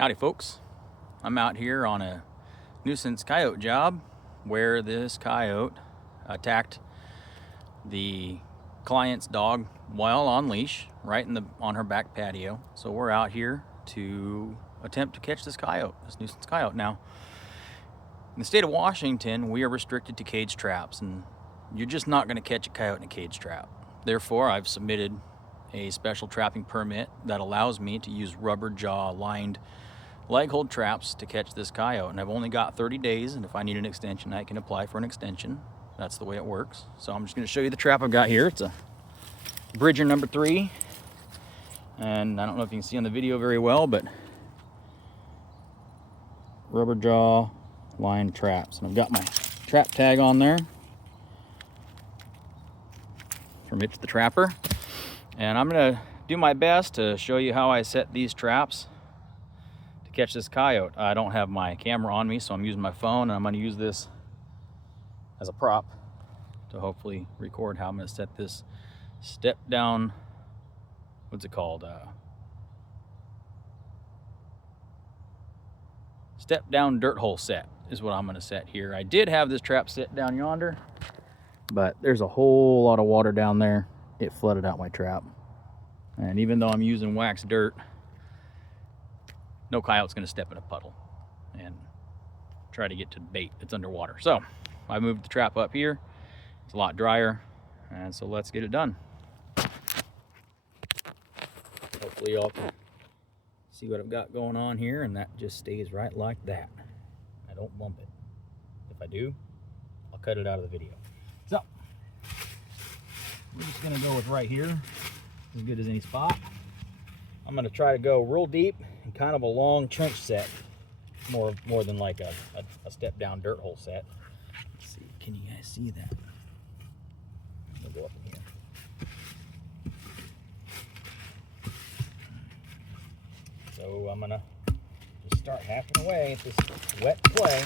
Howdy folks, I'm out here on a nuisance coyote job where this coyote attacked the client's dog while on leash right on her back patio. So we're out here to attempt to catch this nuisance coyote. Now, in the state of Washington, we are restricted to cage traps, and you're just not going to catch a coyote in a cage trap. Therefore, I've submitted a special trapping permit that allows me to use rubber jaw lined leg hold traps to catch this coyote, and I've only got 30 days, and if I need an extension I can apply for an extension. That's the way it works. So I'm just going to show you the trap I've got here. It's a Bridger number 3, and I don't know if you can see on the video very well, but rubber jaw lined traps, and I've got my trap tag on there from Mitch the Trapper, and I'm going to do my best to show you how I set these traps to catch this coyote. I don't have my camera on me, so I'm using my phone, and I'm going to use this as a prop to hopefully record how I'm going to set this step down, what's it called, step down dirt hole set is what I'm going to set here. I did have this trap set down yonder, but there's a whole lot of water down there. It flooded out my trap, and even though I'm using waxed dirt, no coyote's going to step in a puddle and try to get to bait that's underwater. So I moved the trap up here. It's a lot drier, and so let's get it done. Hopefully y'all can see what I've got going on here, and that just stays right like that. I don't bump it. If I do, I'll cut it out of the video. So we're just going to go with right here, as good as any spot. I'm going to try to go real deep and kind of a long trench set, more than like a step down dirt hole set. Let's see, can you guys see that? I'll go up in here. So I'm gonna just start hacking away at this wet clay.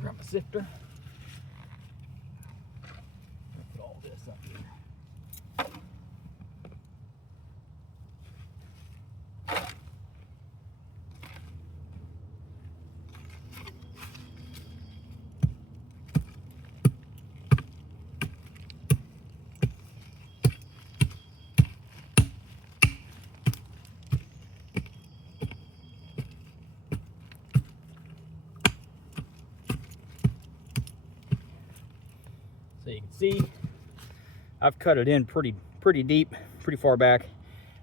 Grab a sifter. Put all this up here. So you can see I've cut it in pretty deep, pretty far back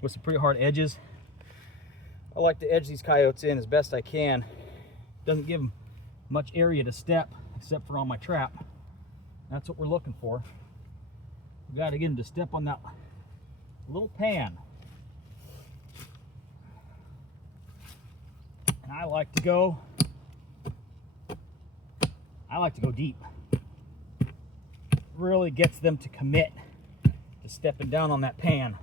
with some pretty hard edges. I like to edge these coyotes in as best I can. Doesn't give them much area to step except for on my trap. That's what we're looking for. We got to get them to step on that little pan. And I like to go deep. Really gets them to commit to stepping down on that pan.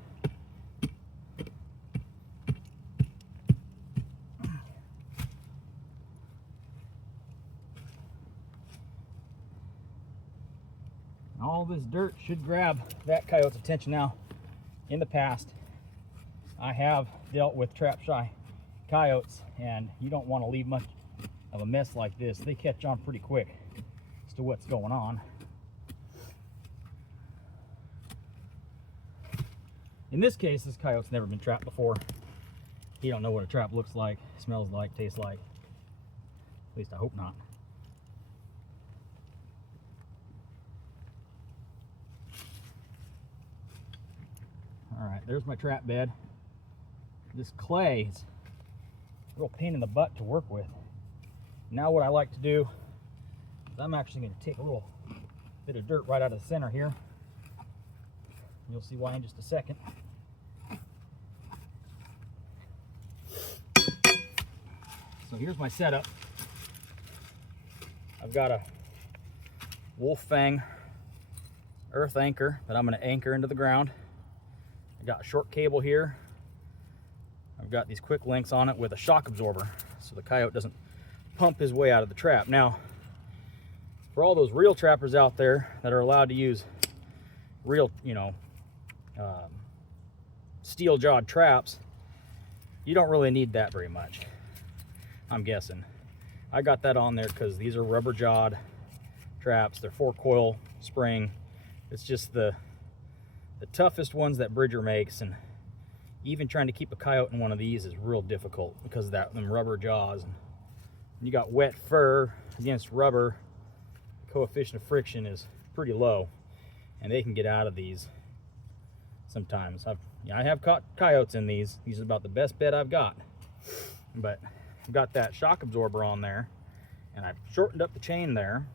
All this dirt should grab that coyote's attention. Now, in the past, I have dealt with trap shy coyotes, and you don't want to leave much of a mess like this. They catch on pretty quick as to what's going on. In this case, this coyote's never been trapped before. He don't know what a trap looks like, smells like, tastes like. At least I hope not. All right, there's my trap bed. This clay is a real pain in the butt to work with. Now what I like to do is I'm actually going to take a little bit of dirt right out of the center here. You'll see why in just a second. So here's my setup. I've got a wolf fang earth anchor that I'm going to anchor into the ground. I got a short cable here got these quick links on it with a shock absorber so the coyote doesn't pump his way out of the trap. Now, for all those real trappers out there that are allowed to use real, steel-jawed traps, you don't really need that very much, I'm guessing. I got that on there because these are rubber-jawed traps. They're 4-coil spring. It's just the toughest ones that Bridger makes, and even trying to keep a coyote in one of these is real difficult because of them rubber jaws. And you got wet fur against rubber, the coefficient of friction is pretty low, and they can get out of these sometimes. I have caught coyotes in these. These are about the best bet I've got. But I've got that shock absorber on there, and I've shortened up the chain there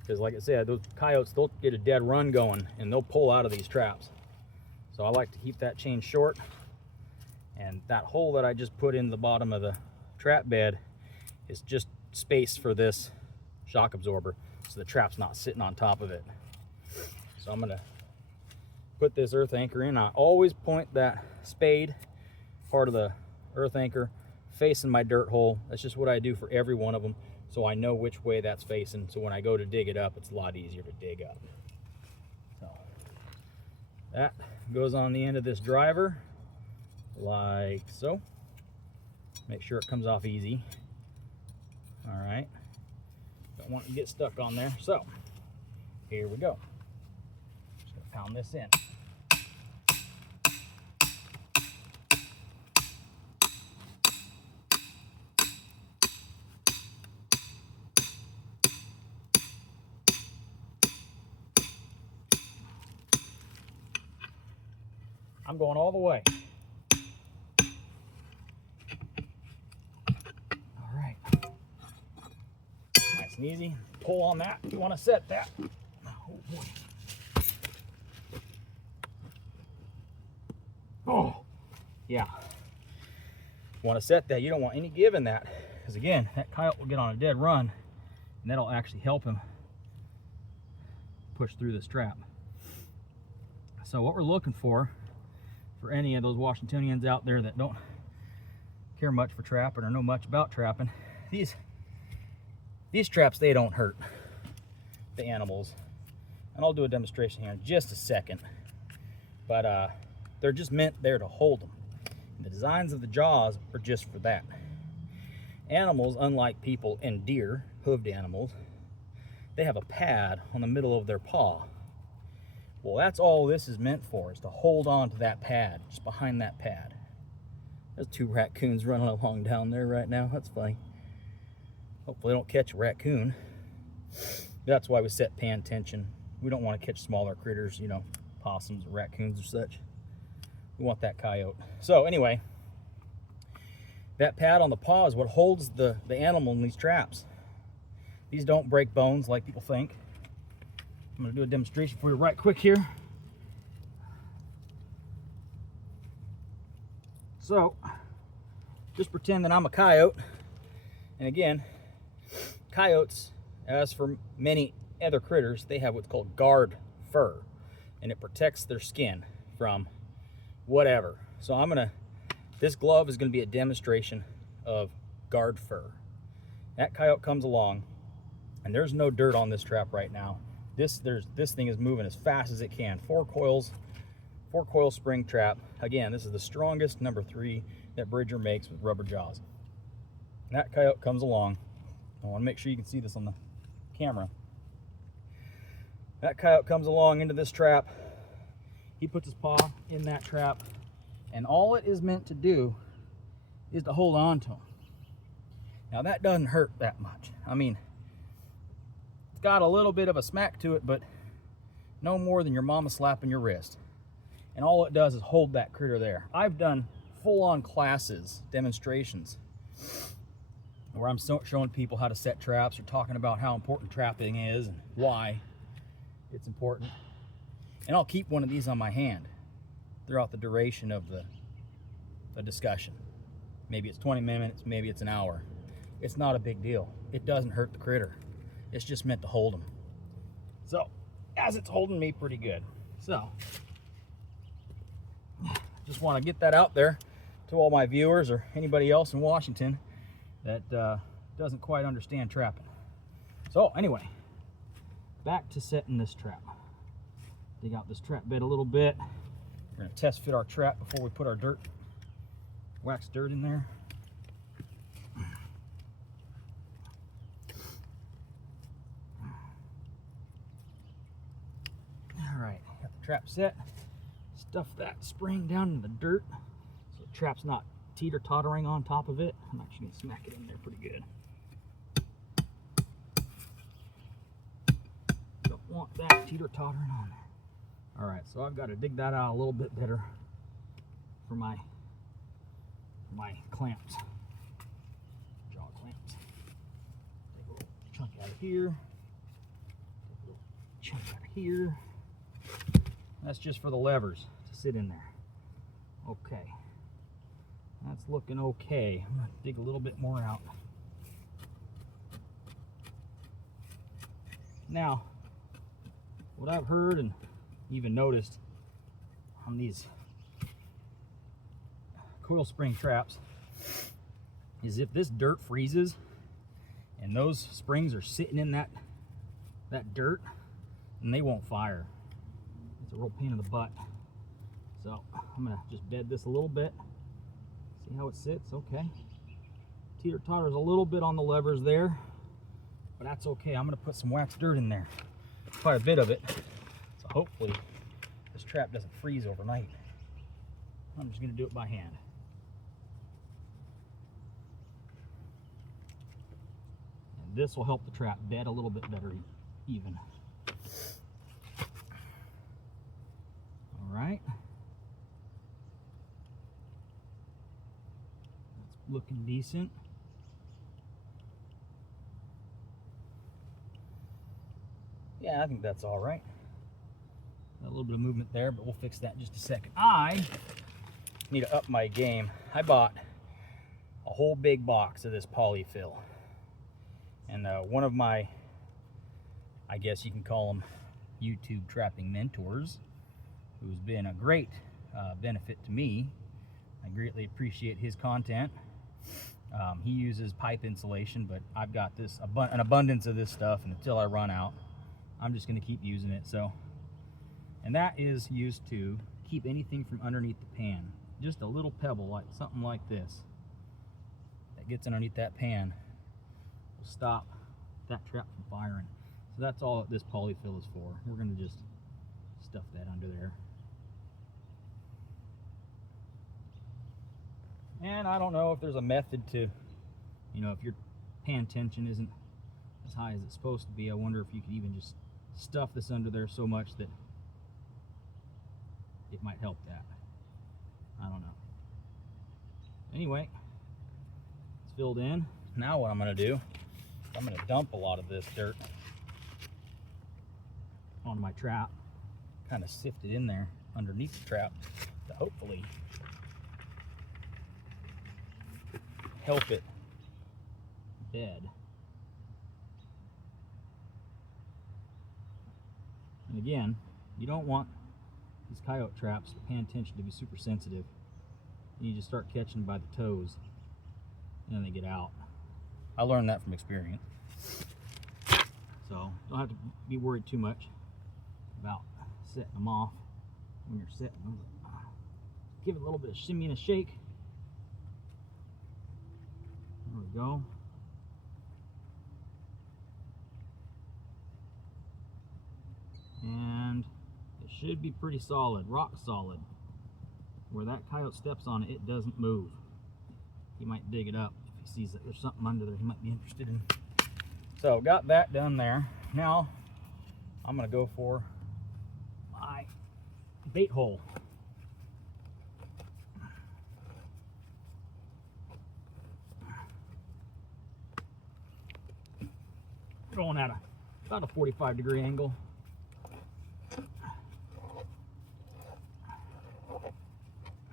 because, like I said, those coyotes, they'll get a dead run going and they'll pull out of these traps. So I like to keep that chain short, and that hole that I just put in the bottom of the trap bed is just space for this shock absorber so the trap's not sitting on top of it. So I'm gonna put this earth anchor in. I always point that spade part of the earth anchor facing my dirt hole. That's just what I do for every one of them, so I know which way that's facing, so when I go to dig it up, it's a lot easier to dig up. So that goes on the end of this driver like so. Make sure it comes off easy. All right, don't want it to get stuck on there. So here we go. Just gonna pound this in. I'm going all the way. All right. Nice and easy. Pull on that. You want to set that. Oh boy. Oh, yeah. Want to set that. You don't want any give in that, because again, that coyote will get on a dead run, and that'll actually help him push through this trap. So what we're looking for any of those Washingtonians out there that don't care much for trapping or know much about trapping, these traps, they don't hurt the animals. And I'll do a demonstration here in just a second, but they're just meant there to hold them. The designs of the jaws are just for that. Animals, unlike people and deer, hooved animals, they have a pad on the middle of their paw. Well, that's all this is meant for, is to hold on to that pad, just behind that pad. There's 2 raccoons running along down there right now. That's funny. Hopefully they don't catch a raccoon. That's why we set pan tension. We don't want to catch smaller critters, possums or raccoons or such. We want that coyote. So anyway, that pad on the paw is what holds the animal in these traps. These don't break bones like people think. I'm going to do a demonstration for you right quick here. So, just pretend that I'm a coyote. And again, coyotes, as for many other critters, they have what's called guard fur. And it protects their skin from whatever. So this glove is going to be a demonstration of guard fur. That coyote comes along, and there's no dirt on this trap right now. This thing is moving as fast as it can. 4-coil spring trap. Again, this is the strongest number 3 that Bridger makes with rubber jaws. And that coyote comes along. I want to make sure you can see this on the camera. That coyote comes along into this trap. He puts his paw in that trap, and all it is meant to do is to hold on to him. Now that doesn't hurt that much. I mean, it's got a little bit of a smack to it, but no more than your mama slapping your wrist. And all it does is hold that critter there. I've done full-on classes, demonstrations, where I'm showing people how to set traps or talking about how important trapping is and why it's important. And I'll keep one of these on my hand throughout the duration of the discussion. Maybe it's 20 minutes, maybe it's an hour. It's not a big deal. It doesn't hurt the critter. It's just meant to hold them. So, as it's holding me pretty good. So, just want to get that out there to all my viewers or anybody else in Washington that doesn't quite understand trapping. So anyway, back to setting this trap. Dig out this trap bed a little bit. We're going to test fit our trap before we put our wax dirt in there. All right, got the trap set. Stuff that spring down in the dirt so the trap's not teeter-tottering on top of it. I'm actually going to smack it in there pretty good. Don't want that teeter-tottering on there. All right, so I've got to dig that out a little bit better for my clamps, jaw clamps. Take a little chunk out of here, take a little chunk out of here. That's just for the levers to sit in there. Okay, that's looking okay. I'm gonna dig a little bit more out. Now, what I've heard and even noticed on these coil spring traps is if this dirt freezes and those springs are sitting in that dirt, then they won't fire. It's a real pain in the butt. So I'm gonna just bed this a little bit, see how it sits. Okay, teeter-totters a little bit on the levers there, but that's okay. I'm gonna put some wax dirt in there, quite a bit of it, so hopefully this trap doesn't freeze overnight. I'm just gonna do it by hand. And this will help the trap bed a little bit better even. All right. That's looking decent. Yeah, I think that's all right. Got a little bit of movement there, but we'll fix that in just a second. I need to up my game. I bought a whole big box of this polyfill. And one of my, I guess you can call them YouTube trapping mentors, who's been a great benefit to me. I greatly appreciate his content. He uses pipe insulation, but I've got an abundance of this stuff, and until I run out, I'm just going to keep using it. So, and that is used to keep anything from underneath the pan. Just a little pebble, like something like this, that gets underneath that pan will stop that trap from firing. So that's all this polyfill is for. We're going to just stuff that under there. And I don't know if there's a method to, you know, if your pan tension isn't as high as it's supposed to be, I wonder if you could even just stuff this under there so much that it might help that. I don't know. Anyway, it's filled in. Now what I'm going to do, I'm going to dump a lot of this dirt on my trap, kind of sift it in there underneath the trap to hopefully help it bed. And again, you don't want these coyote traps, the pan tension, to be super sensitive. You just start catching them by the toes and then they get out. I learned that from experience. So don't have to be worried too much about setting them off when you're setting them. Give it a little bit of shimmy and a shake. There we go. And it should be pretty solid, rock solid. Where that coyote steps on it, it doesn't move. He might dig it up if he sees that there's something under there he might be interested in. So got that done there. Now I'm gonna go for my bait hole. Going at about a 45-degree angle.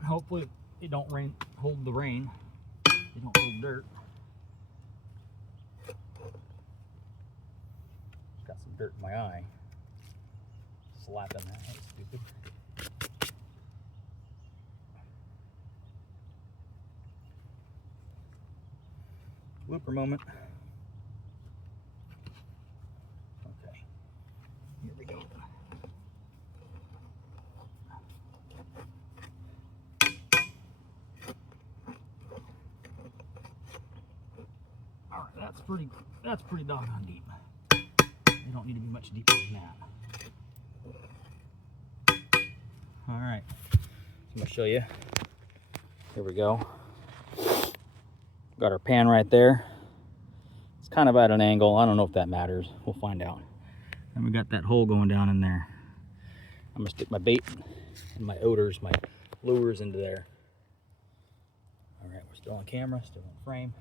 Hopefully it don't hold the rain. It don't hold dirt. Got some dirt in my eye. Slapping that. That's stupid. blooper moment. Okay, here we go. All right, that's pretty doggone deep. You don't need to be much deeper than that. All right, so I'm gonna show you. Here we go. Got our pan right there. It's kind of at an angle. I don't know if that matters. We'll find out. And we got that hole going down in there. I'm gonna stick my bait and my odors, my lures into there. All right, we're still on camera, still on frame.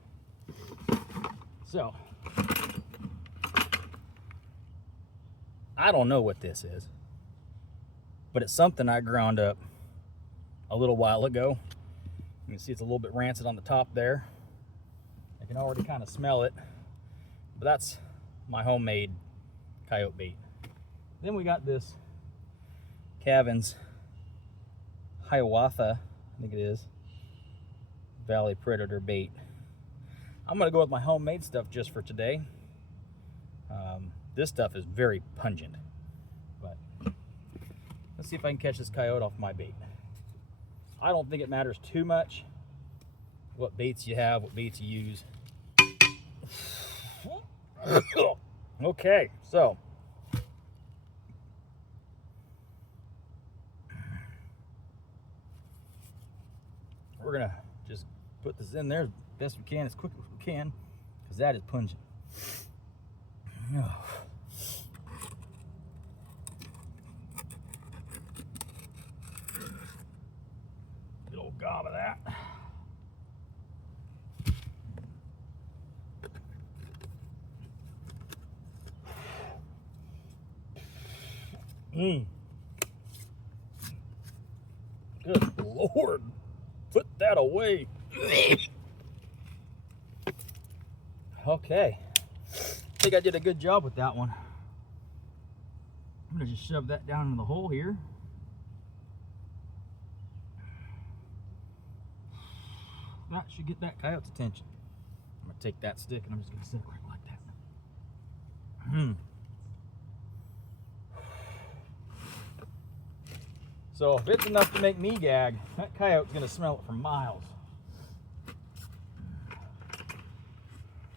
So, I don't know what this is, but it's something I ground up a little while ago. You can see it's a little bit rancid on the top there. I can already kind of smell it, but that's my homemade coyote bait. Then we got this Cavin's Hiawatha, I think it is, Valley Predator bait. I'm gonna go with my homemade stuff just for today. This stuff is very pungent, but let's see if I can catch this coyote off my bait. I don't think it matters too much what baits you have, what baits you use. Okay, so we're gonna just put this in there as best we can, as quick as we can, because that is pungent. Good old gob of that. Good Lord, put that away. Okay, I think I did a good job with that one. I'm gonna just shove that down in the hole here. That should get that coyote's attention. I'm gonna take that stick and I'm just gonna set it right like that. So if it's enough to make me gag, that coyote's gonna smell it for miles.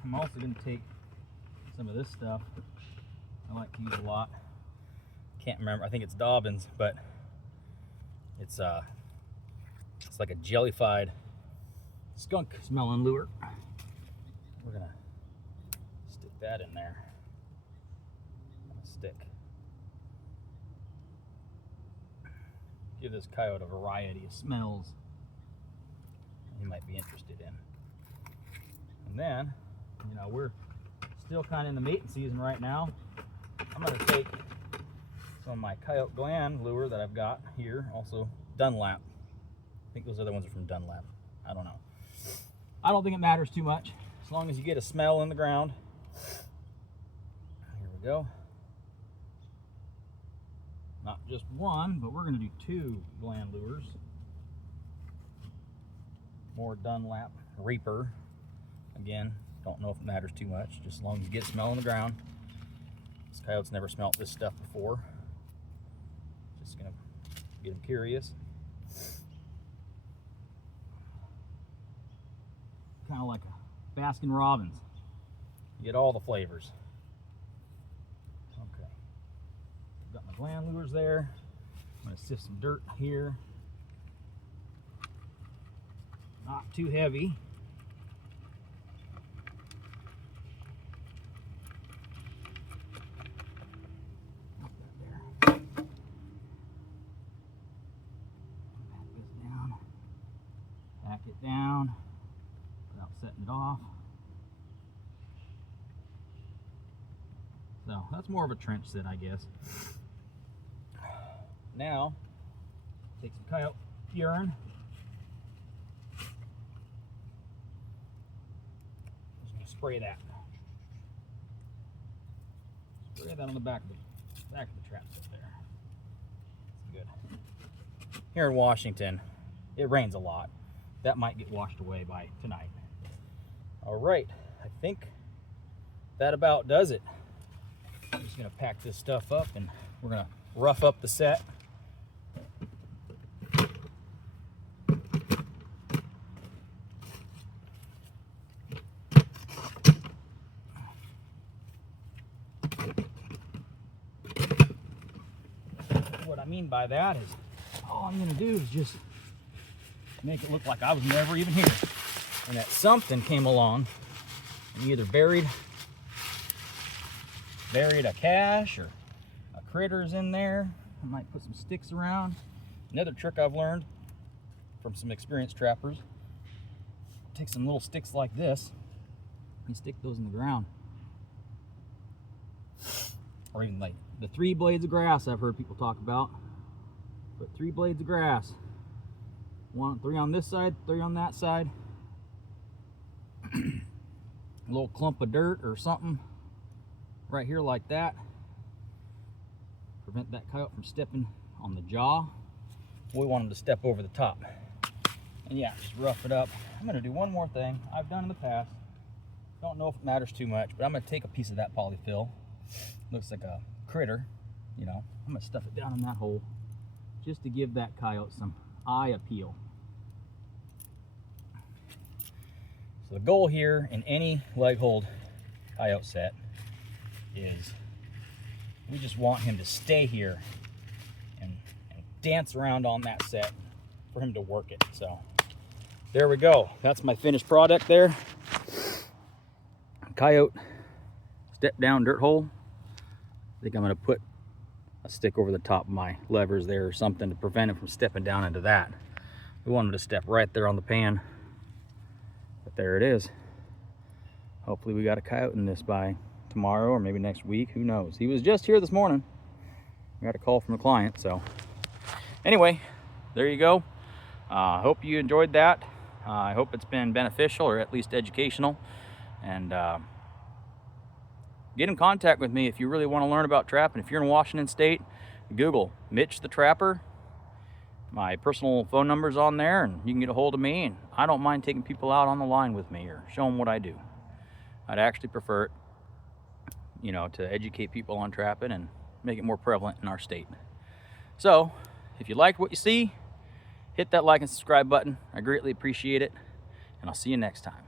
I'm also gonna take some of this stuff I like to use a lot. Can't remember, I think it's Dobbins, but it's like a jellified skunk smelling lure. We're gonna stick that in there. Stick. Give this coyote a variety of smells you might be interested in. And then, you know, we're still kind of in the mating season right now. I'm going to take some of my coyote gland lure that I've got here, also Dunlap. I think those other ones are from Dunlap. I don't know. I don't think it matters too much, as long as you get a smell in the ground. Here we go. Not just one, but we're going to do 2 gland lures. More Dunlap Reaper. Again, don't know if it matters too much, just as long as you get smell on the ground. This coyote's never smelt this stuff before. Just gonna get him curious. Kind of like a Baskin Robbins. You get all the flavors. Okay. Got my gland lures there. I'm gonna sift some dirt here. Not too heavy. Back it down without setting it off. So that's more of a trench sit, I guess. Now, take some coyote urine. Just gonna spray that. Spray that on the back of the trap sit there. That's good. Here in Washington, it rains a lot. That might get washed away by tonight. All right, I think that about does it. I'm just gonna pack this stuff up and we're gonna rough up the set. What I mean by that is all I'm gonna do is just make it look like I was never even here, and that something came along and either buried a cache or a critter's in there. I might put some sticks around. Another trick I've learned from some experienced trappers, take some little sticks like this and stick those in the ground. Or even like the 3 blades of grass I've heard people talk about. Put 3 blades of grass. 3 on this side, 3 on that side. A little clump of dirt or something right here like that. Prevent that coyote from stepping on the jaw. We want him to step over the top. And yeah, just rough it up. I'm gonna do one more thing I've done in the past. Don't know if it matters too much, but I'm gonna take a piece of that polyfill. Looks like a critter, you know. I'm gonna stuff it down in that hole just to give that coyote some eye appeal. So the goal here in any leg hold coyote set is we just want him to stay here and dance around on that set for him to work it. So there we go. That's my finished product there. Coyote step down dirt hole. I think I'm gonna put a stick over the top of my levers there or something to prevent him from stepping down into that. We want him to step right there on the pan. But there it is. Hopefully we got a coyote in this by tomorrow or maybe next week, who knows. He was just here this morning. We got a call from a client, so. Anyway, there you go. I hope you enjoyed that. I hope it's been beneficial or at least educational. And get in contact with me if you really want to learn about trapping. If you're in Washington State, Google Mitch the Trapper. My personal phone number's on there and you can get a hold of me, and I don't mind taking people out on the line with me or show them what I do. I'd actually prefer it, you know, to educate people on trapping and make it more prevalent in our state. So if you like what you see, hit that like and subscribe button. I greatly appreciate it, and I'll see you next time.